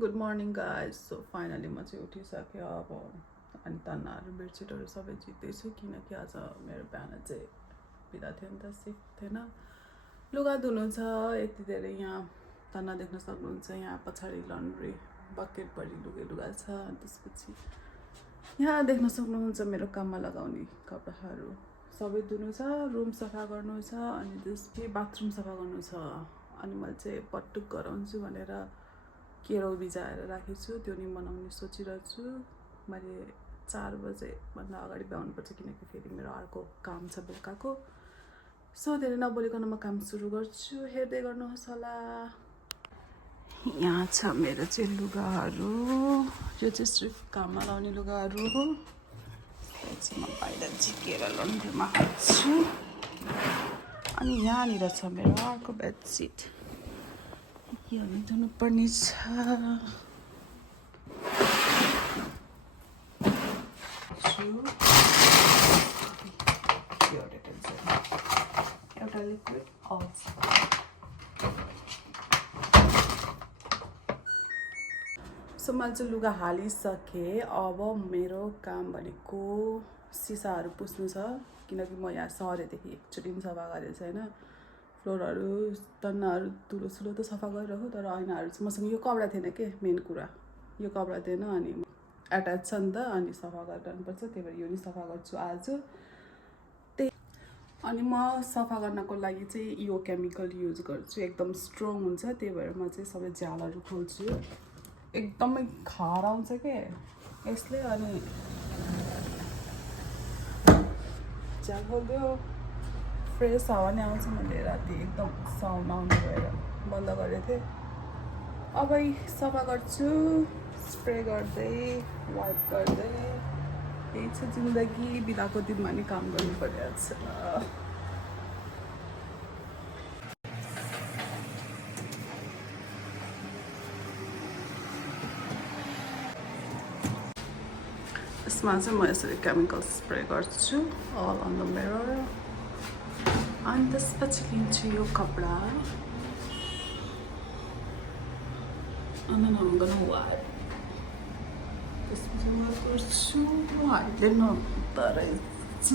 Good morning guys. So finally म चाहिँ उठिसकेँ अब अनि तन्नाहरू बेडसिटहरू सबै जित्दैछु किनकि आज मेरो बिहान चाहिँ बिदा थियो नि त, सिफ्ट थिएन। लुगा धुनु छ यति धेरै। यहाँ तन्ना देख्न सक्नुहुन्छ, यहाँ पछाडि लन्ड्री बकेटभरि लुगा छ। अनि त्यसपछि यहाँ देख्न सक्नुहुन्छ मेरो काममा लगाउने कपडाहरू सबै धुनु छ, रुम सफा गर्नु छ, अनि त्यसपछि बाथरुम सफा गर्नु छ। अनि मैले चाहिँ पटुक गराउँछु भनेर केरो भिजाएर राखेको छु, त्यो नि बनाउने सोचिरहेको छु। मैले 4 बजेभन्दा अगाडि भ्याउनुपर्छ किनकि फेरि मेरो अर्को काम छ बेलुकाको। सो धेरै नबोलिकन म काम सुरु गर्छु, हेर्दै गर्नुहोस् होला। यहाँ छ मेरो चाहिँ लुगाहरू, यो चाहिँ सिर्फ काममा लाउने लुगाहरू हो। म बाहिर झिकेर लन्ड्रीमा हाल्छु। अनि यहाँनिर छ मेरो अर्को बेडसिट, यो पनि धुनुपर्ने छ। एउटा लिक्विड सो मैले चाहिँ लुगा हालिसकेँ। अब मेरो काम भनेको सिसाहरू पुस्नु छ किनकि म यहाँ सरेदेखि एकचोटि पनि सफा गरेको छैन। फ्लोरहरू तन्नाहरू धुलोसुलो त सफा गरिरहेको, तर ऐनाहरू चाहिँ मसँग यो कपडा थिएन के, मेन कुरा यो कपडा थिएन। अनि एट्याच छ नि त, अनि सफा गर्नुपर्छ, त्यही भएर यो नि सफा गर्छु आज। त्यही अनि म सफा गर्नको लागि चाहिँ यो केमिकल युज गर्छु, एकदम स्ट्रङ हुन्छ। त्यही भएर म चाहिँ सबै झ्यालहरू खोल्छु, एकदमै खारा हुन्छ के यसले। अनि झ्याल खोल्यो, फ्रेस हावा नै आउँछ। मैले राति एकदम साउन्ड आउने भएर बन्द गरेको थिएँ। अब सफा गर्छु, स्प्रे गर्दै वाइप गर्दै। यही छ जिन्दगी, बिदाको दिनमा नि काम गर्नु परिरहेको छ। यसमा चाहिँ म यसरी केमिकल स्प्रे गर्छु अल अन द मिरर। अनि त्यसपछि लिन्छु यो कपडा, and then I'm gonna wipe. त्यसपछि म गर्छु, हातले नहुँदो रहेछ।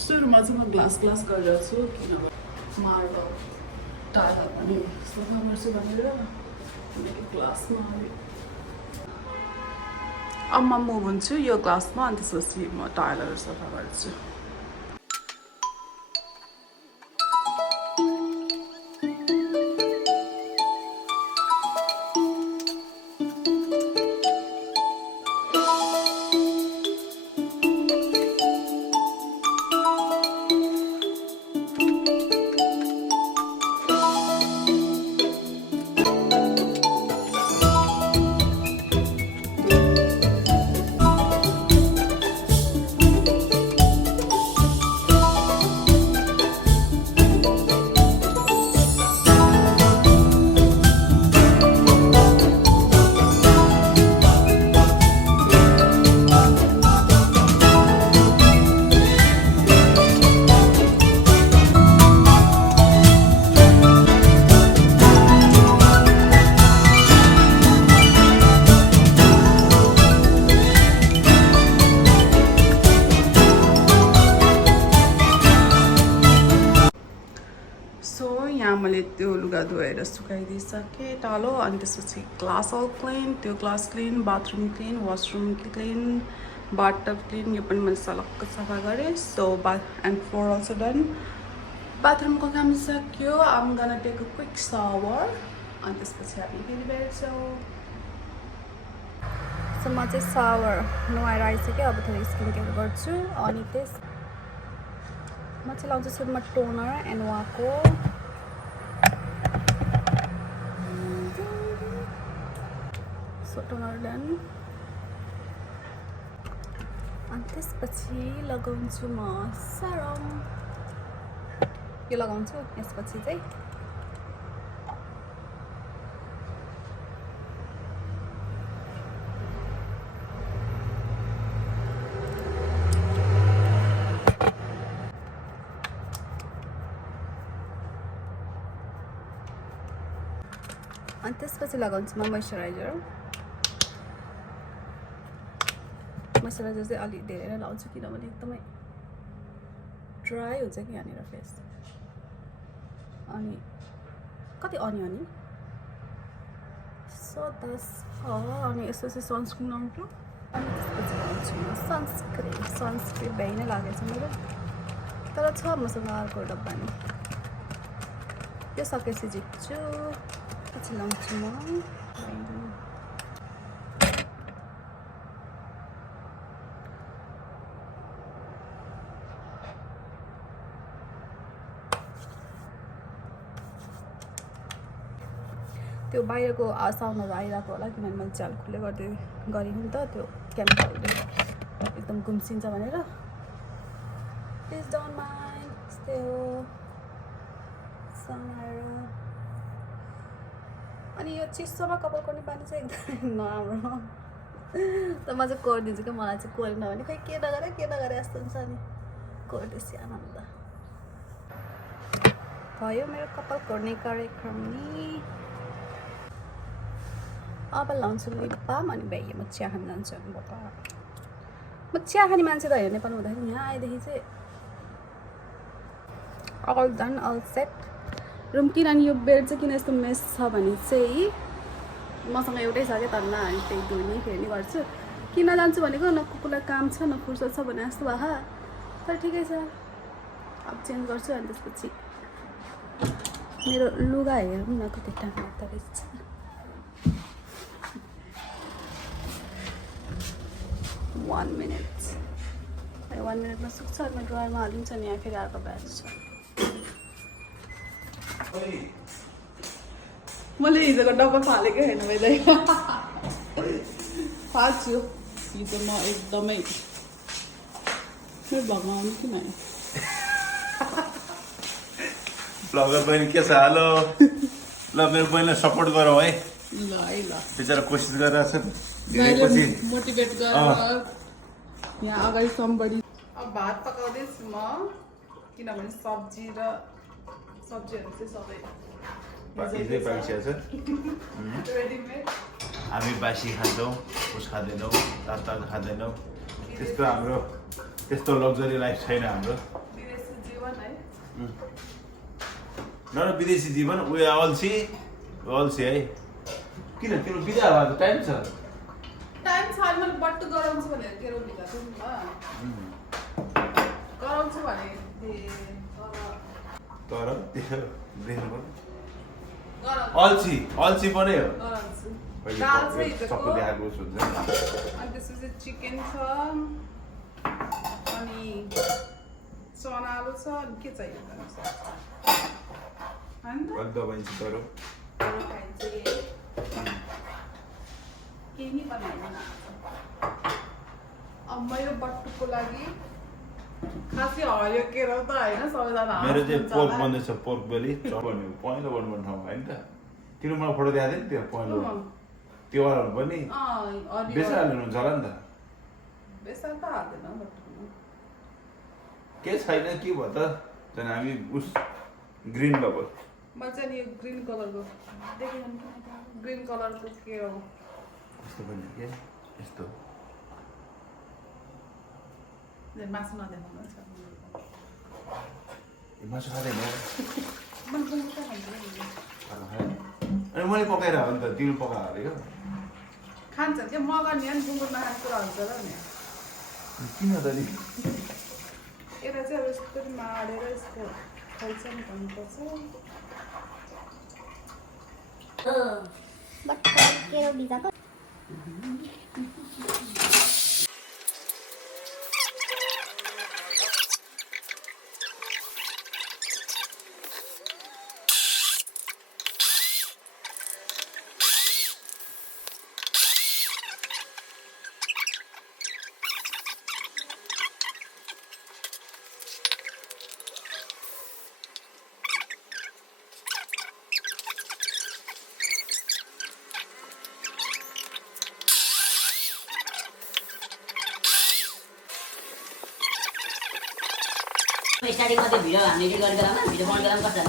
सुरुमा चाहिँ म ग्लास गरिरहेको छु किनभने मार्बल टाइल पनि सफा गर्छु भनेर, किनकि ग्लासमा अब म मुभ हुन्छु यो ग्लासमा। अनि त्यसपछि म टाइलहरू सफा गर्छु। यहाँ मैले त्यो लुगा धोएर सुकाइदिइसकेँ टालो। अनि त्यसपछि ग्लास अल क्लिन, त्यो glass clean, bathroom clean, washroom clean, bathtub clean, यो पनि मैले सलक्क सफा गरेँ। So and floor also done. बाथरुमको काम सक्यो। आम गना टेक अ क्विक सावर, अनि त्यसपछि हामी फेरि भेट्छौँ। सो म चाहिँ सावर नुहाएर आइसकेँ, अब थोरै स्किन केयर गर्छु। अनि म चाहिँ लाउँछु सुरुमा टोनर एन्ड उहाँको टोनर डन। अनि त्यसपछि लगाउँछु म सेरम, यो लगाउँछु। यसपछि चाहिँ अनि त्यसपछि लगाउँछु म मोइस्चराइजर चाहिँ अलि धेरै नै लाउँछु किनभने एकदमै ड्राई हुन्छ कि यहाँनिर फेस अनि कति अनि सो दस अनि यसपछि सनस्क्रिन लाउँछु अनि त्यसपछि लाउँछु म सनस्क्रिन भ्याइ नै लागेको छ मेरो तर छ मसँग अर्को डब्बा नि त्यो सकेपछि झिक्छु पछि लाउँछु म त्यो बाहिरको साउन्डहरू आइरहेको होला किनभने मैले झ्याल खुल्ले गरेँ नि त त्यो क्यामेराहरूले एकदम गुम्सिन्छ भनेर प्लिज डोन्ट माइन्ड यस्तै हो समाएर अनि यो चिसोमा कपाल कोर्ने बानी चाहिँ एकदमै नराम्रो त म चाहिँ कोरिदिन्छु कि मलाई चाहिँ कोरेन भने खै के नगरे जस्तो हुन्छ नि कोरिदिएपछि आनन्द भयो मेरो कपाल कोर्ने कार्यक्रम नि अब लाउँछु लिप बाम अनि भ्याइए म चिया खान जान्छु अनि बाबा म चिया खाने मान्छे त होइन नेपालमा हुँदाखेरि यहाँ आएदेखि चाहिँ all done all set room किनभने यो बेड चाहिँ किन यस्तो मेस छ भने चाहिँ मसँग एउटै छ क्या तर न अनि त्यही धुने फेर्ने गर्छु किन जान्छु भनेको न कुकुरलाई काम छ न फुर्सद छ भने जस्तो भए तर ठिकै छ अब चेन्ज गर्छु अनि त्यसपछि मेरो लुगा हेरौँ न कति टाइम लाग्दो रहेछ 1 minute 1 मिनटमा सुक्छ अनि ड्रायरमा हालिदिन्छ नि यहाँ फेरि अर्को ब्याच छ मैले हिजोको डब्बा फालेकै होइन मैले फाल्छु हिजो म एकदमै मेरो भगवान आउनु किन ब्लगर बहिनी के छ हेलो ल मेरो बहिनीलाई सपोर्ट गरौँ है ल बिचरा कोसिस गरिरहेछ मोटिभेट गरेर यहाँ अगाडि समबडी अब भात पकाउँदैछु म किनभने सब्जीहरू चाहिँ सबै रेडीमेड हामी बासी खान्छौँ उस खाँदैनौँ तातो खाँदैनौँ त्यस्तो हाम्रो त्यस्तो लग्जरी लाइफ छैन हाम्रो विदेशी जीवन है न विदेशी जीवन उयो अल्छी है किन तिम्रो बिदा भएको टाइम छ टाइम छ मैले बट्टु गराउँछु भनेर तेरो बिदा थियो नि गराउँछु भने तर त्यो अल्छी पनि हो दाल छ सबै देखाएको हुन्छ अनि त्यसपछि चिकन छ अनि चना आलु छ अनि के चाहियो अन्त बन्छ तर केही नि बनाएन अब मेरो बट्टुको लागि खासै हरियो केरा त होइन सबैजना मेरो चाहिँ पोर्क बन्दैछ पोर्क बेली पहिलो बनाउने ठाउँमा होइन त तिम्रो मलाई फोटो देखाएको थियो नि त्यो पहिलो त्यो वालाहरू पनि बेसा हाल्नुहुन्छ होला नि त बेसा त हाल्दैन बट्टुमा के छैन के भयो त झन् हामी उस ग्रिन लभर म चाहिँ यो ग्रिन कलरको ग्रिन कलरको के हो यस्तो पनि के यस्तो मासु नदेखाउनु मासु खाँदैन खान्छ अनि मैले पकाएर हो नि त तिम्रो पकाएर हालेको क्या मगाउने नि गुङ्गुर नखाने कुरा हुन्छ र नि किन त नि यता चाहिँ अब यस्तो माडेर यस्तो खोल्छानी भन्नुपर्छ स्टार्टिङमा त्यो भिडियो हामीले एडिट गर्ने बेलामा भिडियो बनाउने बेलामा कस्तो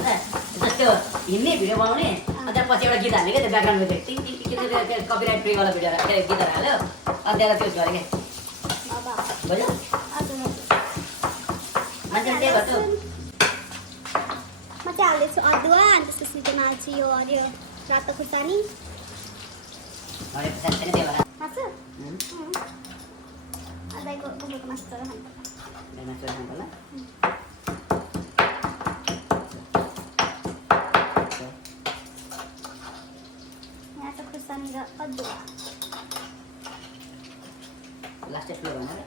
हुन्छ त्यो हिँड्ने भिडियो बनाउने अन्त पछि एउटा गीत हाल्यो क्या त्यो ब्याकग्राउन्ड म्युजिक टिङ टिङ टिङ त्यो कपिराइट फ्री वाला भिडियो के गीतहरू हाल्यो अनि त्यसलाई त्यो गरे क्या बुझ्यो मान्छेले त्यही गर्छ म चाहिँ हाल्दैछु अदुवा अनि त्यसपछि त्यसमा चाहिँ यो हरियो रातो खुर्सानी अरे साँच्चै नै त्यही भएर खाँछु अदाइको गुन्द्रुकको मासु खानु होला रातो खुर्सानी र अदुवा लास्ट फ्लो भनेर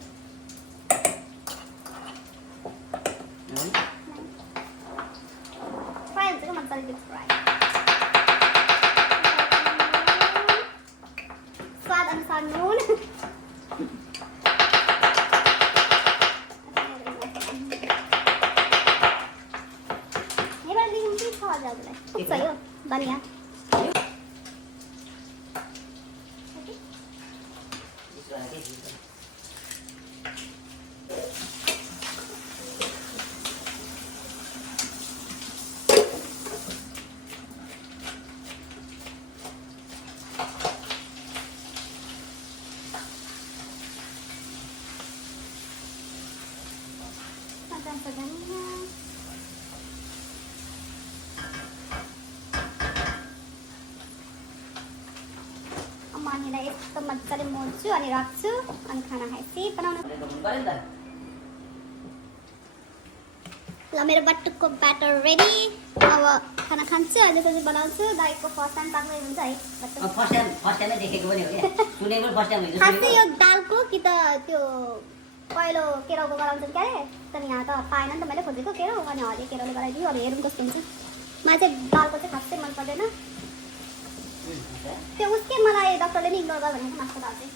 फ्राई हुन्छ क्या मजाले त्यो फ्राई स्वाद अनुसार नुन नेपालीदेखि के छ हजुरलाई पुग्छ यो धनियाँ नानीलाई यस्तो मजाले मोल्छु अनि राख्छु अनि खाना खाएपछि बनाउनु ल मेरो बटुकको ब्याटर रेडी अब खाना खान्छु अनि त्यसपछि बनाउँछु दाइको फर्स्ट टाइम पाक्दै हुन्छ है फर्स्ट टाइम देखेको पनि हो क्या सुने पनि फर्स्ट टाइम हो खासै यो दालको कि त त्यो पहिलो केराउको गराउँछन् क्या अरे तर यहाँ त पाएन नि त मैले खोजेको केराउ अनि हरियो केराउले गराइदियो अब हेरौँ कस्तो हुन्छ मलाई चाहिँ दालको चाहिँ खासै मन पर्दैन त्यो उसकै मलाई डक्टरले नि इग्नोर गर भनेको मासु दाल चाहिँ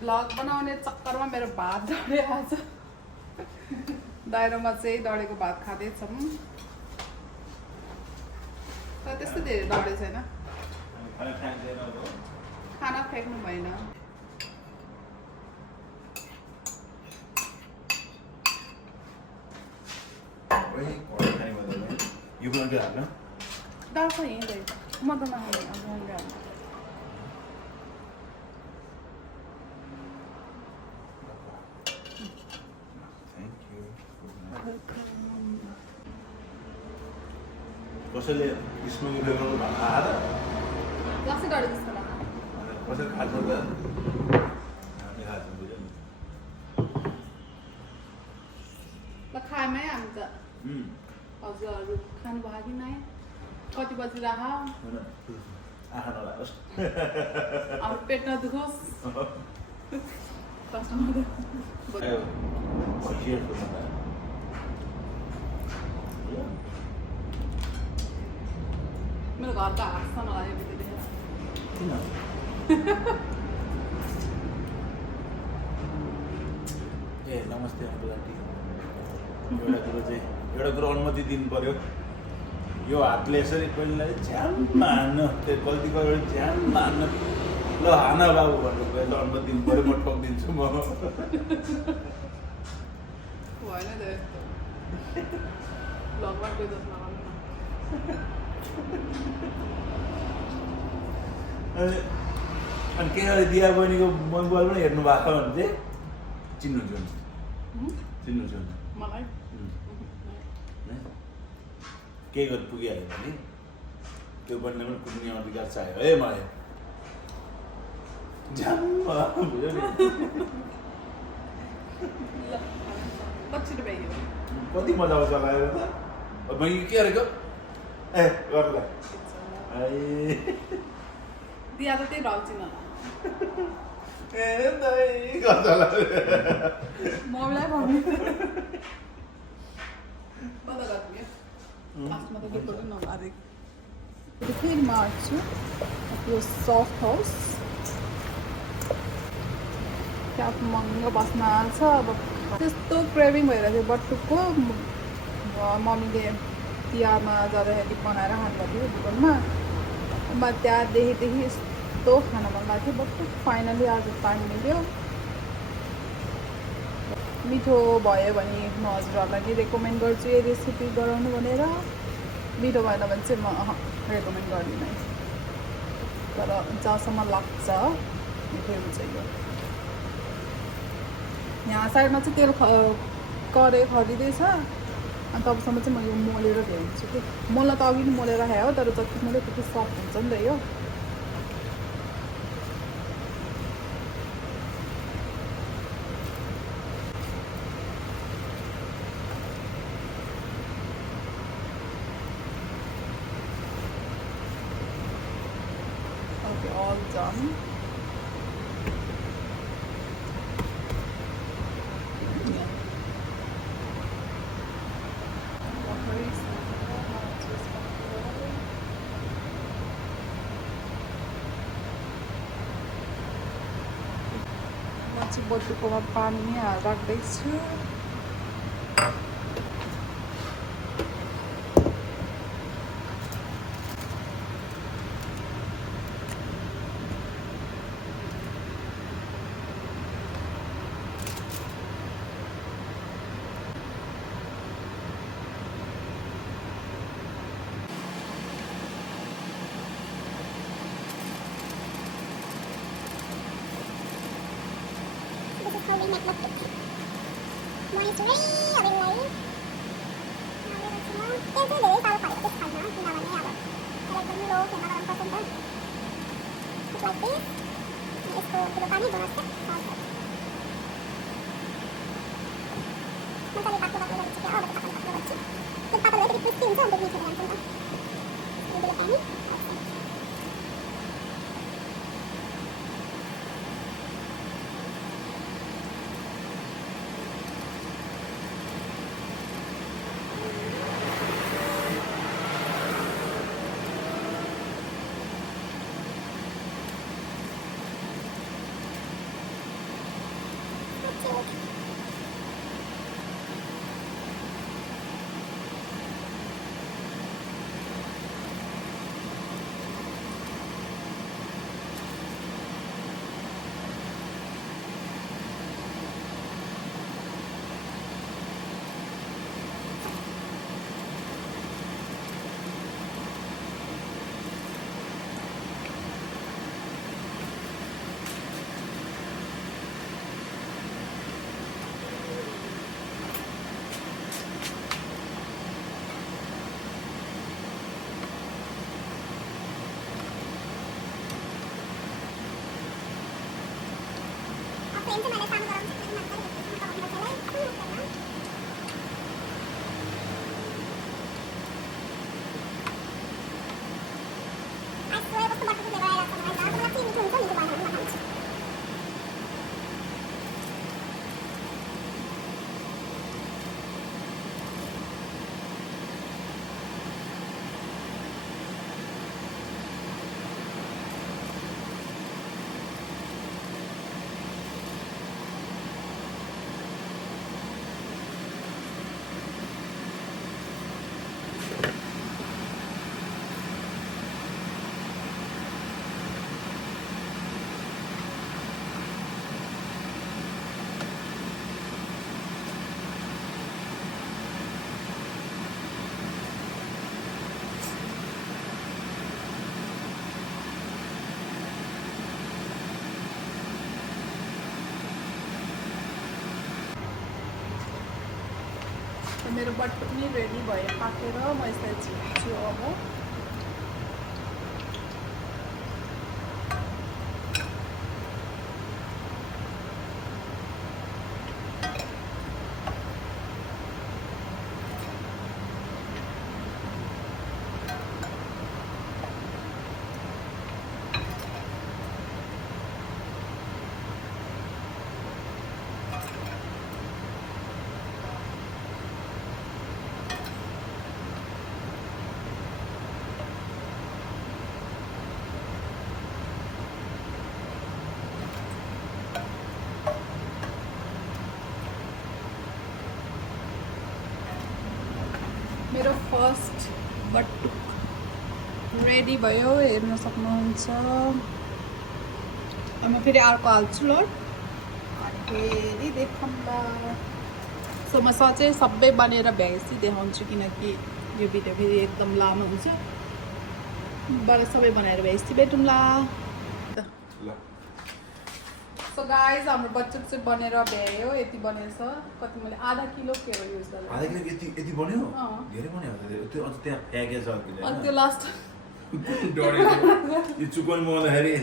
ब्लग बनाउने चक्करमा मेरो भात डढ्यो आज दाइरोमा चाहिँ डढेको भात खाँदैछौँ तर त्यस्तो धेरै डढेको छैन खाना फ्याँक्नु भएन यो पनि हाल्नु दाल छ यहीँ म त नखाने अब मैले हाल्नु कसैले स्मोकी फ्लेभरको भात खाएर लास्टै डढेको जस्तो लाग्यो कसैले खान्छ त हामी खान्छौँ बुझ्यो नि ल खाएमै हामी त हजुरहरू खानु भयो कि नै कति बजी राख आँखा नलागोस् अब पेट नदुखोस् मेरो घरको हाँस्न नलाग्यो बित्दै किन ए नमस्ते अङ्कल आन्टी एउटा कुरो अनुमति दिनु पर्यो यो हातले यसरी पहिला झ्याममा हान्न त्यो गल्ती गरेर झ्याममा हान्न ल हान बाबु भन्नु पहिला अनुमति दिनु पर्यो म ठोकिदिन्छु म भएन त यस्तो ब्लगमा कोही जस्तो नगर्नु अनि के गरे दिया बहिनीको मोबाइल पनि हेर्नु भएको भने चाहिँ चिन्नुहुन्छ चिन्नुहुन्छ मलाई के गरी पुगिहाल्यो भने त्यो बहिनीले पनि कुद्ने अधिकार चाहियो है मलाई झ्याम्म बुझ्यो नि कति मजा आउँछ लागेर त बहिनी के गरेको ए गर्ला दिया त त्यही ढल्छिन ए दाइ गर्छ मम्मीलाई भन्नु कता गर्छु लास्टमा त दुःख पनि नलागेको फेरि मार्छु यो सफ्ट हाउस क्या महँगो बस्न हाल्छ अब त्यस्तो क्रेभिङ भइरहेको थियो बटुकको मम्मीले तिहारमा जाँदाखेरि बनाएर खानुभएको थियो दोकानमा त्यहाँदेखि यस्तो खान मन लाग्थ्यो बट फाइनली आज टाइम मिल्यो मिठो भयो भने म हजुरहरूलाई नि रेकमेन्ड गर्छु यो रेसिपी गराउनु भनेर, मिठो भएन भने चाहिँ म रेकमेन्ड गर्दिनँ। तर जहाँसम्म लाग्छ मिठै हुन्छ यो। यहाँ साइडमा चाहिँ तेल कराई खरिँदैछ, अनि तबसम्म चाहिँ म यो मोलेर भ्याउँछु कि। मोल्न त अघि नि मोलेर खायो हो, तर जति मोल्यो त्यति सफ्ट हुन्छ नि त यो। Okay, all done. म चाहिँ बटुकोमा पानी राख्दैछु। This is how we make batuk. One is ready, abang lain. Yang tu dia tahu pada tu kan, namanya apa? Kalau perlu kita nak pasang kan. Just like this. इसको पूरा पानी बना के साफ कर। मसाले पाक लगा के और पाक लगा के। तो पाक लगा के कुछ तीन से हम नीचे डालते हैं। ये पानी मैंने काम करा मेरो बटुक पनि रेडी भयो पाकेर म यसलाई छिट्छु अब। मेरो फर्स्ट बटुक रेडी भयो, हेर्न सक्नुहुन्छ। अब म फेरि अर्को हाल्छु ल, अनि फेरि देखाउँला। सो म चाहिँ सबै बनेर भ्याएपछि देखाउँछु किनकि यो भिडियो फेरि एकदम लामो हुन्छ सबै बनाएर भ्याएपछि भेटौँला ल सो गाइज हाम्रो बच्चुक चाहिँ बनेर भ्यायो यति बनेछ कति मैले आधा किलो केरो युज गरेँ आधा किलो यति बन्यो अँ। धेरै बन्यो त्यो अझ त्यहाँ फ्याँके छ अनि त्यो लास्ट डढेको यो चुकन मगाउँदाखेरि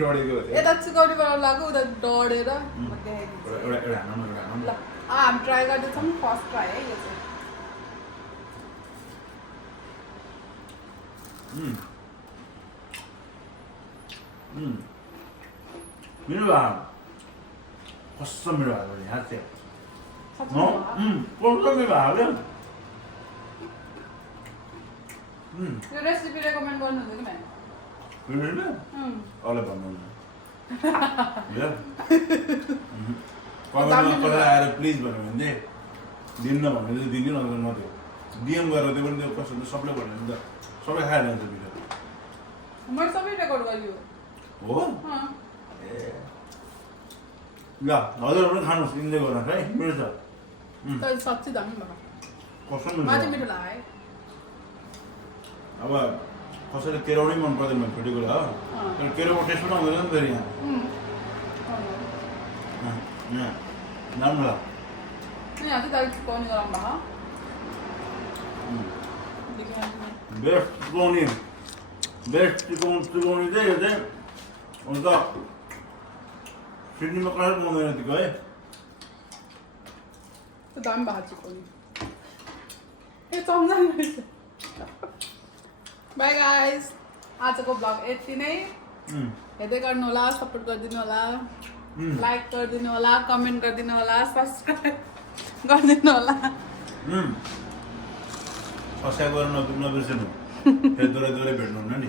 डढेको यता चुकौनी बनाउनु लाग्यो उता डढेर म देखाइदिन्छु एउटा हानौँ न, एउटा हानौँ ल न। हामी ट्राई गर्दैछौँ फर्स्ट ट्राई है यो चाहिँ मेरो भाग कस्तो मेरो भाग यहाँ चाहिँ साँच्चै हो? कस्तो मेरो भाग यो रेसिपी रेकमेन्ड गर्नुहुन्छ कि म्याम अरूलाई भन्नु कसैलाई आएर प्लिज भन्यो भने चाहिँ दिन्न भन्यो चाहिँ दिनु नदियो डिएम गरेर त्यो पनि त्यो कस्तो सबले भन्यो भने त सबै खाएर जान्छ भिडियो मैले सबै रेकर्ड गरियो हो ए ल हजुरहरू पनि खानुहोस् इन्जोय गर्नुहोस् है मेरो छ तर साँच्चै दामी भयो कस्तो मलाई चाहिँ मिठो मिठो लाग्यो है अब कसैले केरो नै मन पर्दैन भने छुट्टी कुरा हो तर केरोको टेस्ट पनि आउँदैन नि फेरि यहाँ राम्रो लाग्यो यहाँ चाहिँ दाल चिकन गरम भयो बेस्ट चिकौनी चाहिँ यो चाहिँ अन्त सिडनीमा कसैले पाउँदैन यतिको है त्यो दामी भएको चिकन ए चम्चा रहेछ बाई गाइज आजको ब्लग यति नै हेर्दै गर्नु होला सपोर्ट गरिदिनु होला लाइक गरिदिनु होला कमेन्ट गरिदिनु होला सब्सक्राइब गरिदिनु होला सब्सक्राइब गरेर नबिर्सनु फेरि दोहोऱ्याइ भेट्नुहुन्न नि